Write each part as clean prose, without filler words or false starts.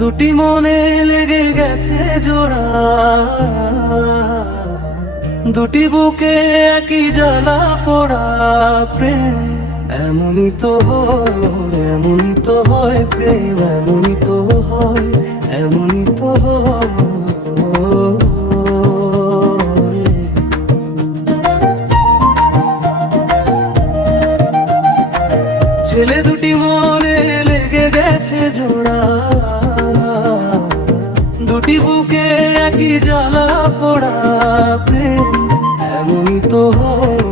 দুটি মনে লেগে গেছে জোড়া, দুটি বুকে একই জ্বালা পোড়া প্রেম। এমনই তো হয়, এমনই তো হয় প্রেম, এমনই তো হয়, এমনই তো হয়। ছেলে দুটি মনে লেগে গেছে জোড়া, দুটি বুকে একই জ্বালা পোড়া প্রেম। এমনই তো হয়,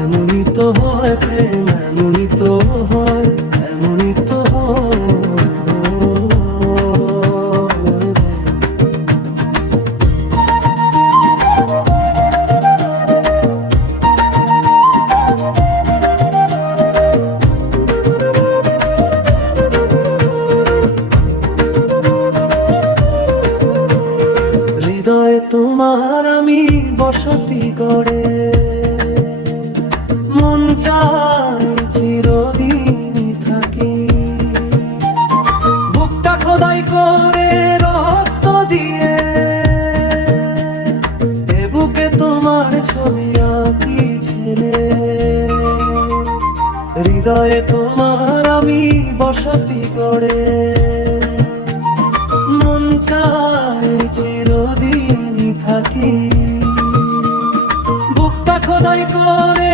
এমনই তো হয় প্রেম, এমনই তো হয়, এমনই তো হয়। হৃদয়ে তোমার আমি বসতি গড়ে, মন চায় চিরদিন থাকি। বুকটা খোদাই করে রক্ত দিয়ে, এ বুকে তোমার ছবি আঁকি ছেলে। হৃদয়ে তোমার আমি বসতি গড়ে, মন চায় চিরদিন থাকি। বুকটা খোদাই করে